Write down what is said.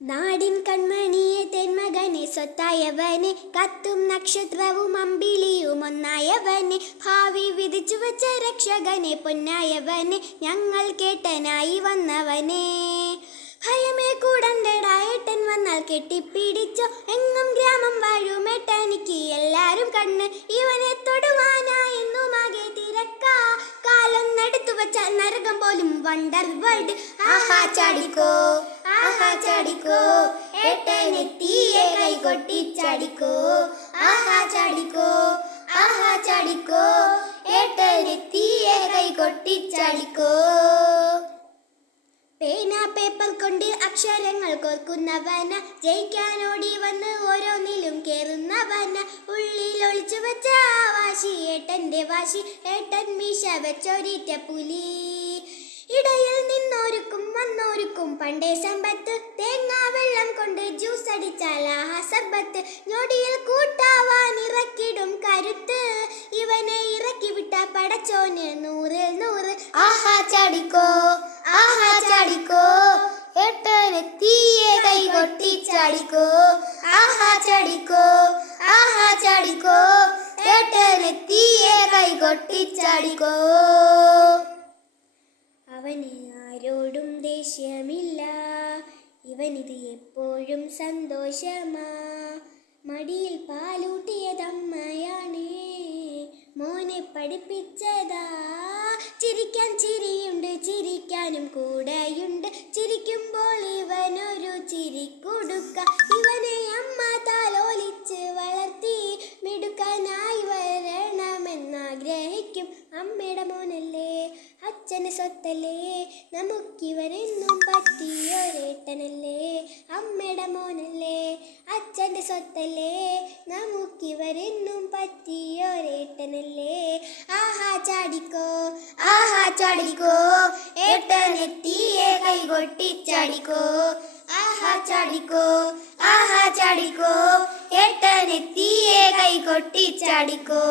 നാടിൻ കൺമണിയെ തെന്മകനെ സ്വത്തായവനെ കത്തും നക്ഷത്രവും അമ്പിളിയും ഒന്നായവനെ ഭാവി വിധിച്ചു വച്ച രക്ഷകനെ പൊന്നായവനെ ഞങ്ങൾ കേട്ടനായി വന്നവനെ ഭയമേ കൂടണ്ടടാ ഏട്ടൻ വന്നാൽ കെട്ടിപ്പിടിച്ചോ എങ്ങും ഗ്രാമം വാഴുമേട്ടനിക്ക് എല്ലാരും കണ്ണ് ഇവനെ തൊടുവാനായെന്നുമാകെ തിരക്കാ കാലൊന്നെടുത്തു വച്ച നരകം പോലും വണ്ടർ വേൾഡ് ആഹാ ചാടിക്കോ ഏട്ടനെത്തിയെ കൈകൊട്ടി ചാടിക്കോ ആഹാ ചാടിക്കോ ഏട്ടനെത്തിയെ കൈകൊട്ടി ചാടിക്കോ പേന പേപ്പർ കൊണ്ട് അക്ഷരങ്ങൾ കോർക്കുന്നവന ജയിക്കാനോടി വന്ന് ഓരോന്നിലും കേറുന്നവന ഉള്ളിൽ ഒളിച്ചു വെച്ച വാശി ഏട്ടന്റെ വാശി ഏട്ടൻ മീശ വെച്ചൊരിറ്റ പുലി ഇടയിൽ നിന്നോരുക്കും വന്നോരുക്കും പണ്ടേ സമ്പത്ത് തേങ്ങാ വെള്ളം കൊണ്ട് ജ്യൂസ് അടിച്ചാൽ ആഹാ സമ്പത്ത് ഞൊടിയിൽ കൂട്ടാവാൻ ഇറക്കിടും കരുത്ത് ഇവനെ ഇറക്കി വിട്ട പടച്ചോന് 100 ആഹാ ചാടിക്കോ ഏട്ടനെത്തിയെ കൈകൊട്ടി ചാടിക്കോ ആഹാ ചാടിക്കോ ഏട്ടനെത്തിയെ കൈകൊട്ടി ചാടിക്കോ അവന് ആരോടും ദേഷ്യമില്ല ഇവനിത് എപ്പോഴും സന്തോഷമാ മടിയിൽ പാലൂട്ടിയതമ്മയാണ് മോനെ പഠിപ്പിച്ചതാ ചിരിക്കാൻ ചിരിയുണ്ട് ചിരിക്കാനും കൂടെയുണ്ട് ചിരിക്കുമ്പോൾ ഇവനൊരു ചിരി കൊടുക്ക ഇവനെ അമ്മ താലോലിച്ച് വളർത്തി മിടുക്കനായി വരണമെന്നാഗ്രഹിക്കും അമ്മയുടെ മോനല്ലേ അച്ഛൻ്റെ സ്വത്തല്ലേ നമുക്കിവരെന്നും പറ്റിയൊരേട്ടനല്ലേ അമ്മയുടെ മോനല്ലേ അച്ഛൻ്റെ സ്വത്തല്ലേ നമുക്കിവരെന്നും പറ്റിയൊരേട്ടനല്ലേ ആഹാ ചാടിക്കോ ഏട്ടനെത്തിയെ കൈകൊട്ടി ചാടിക്കോ ആഹാ ചാടിക്കോ ഏട്ടനെത്തിയെ കൈകൊട്ടി ചാടിക്കോ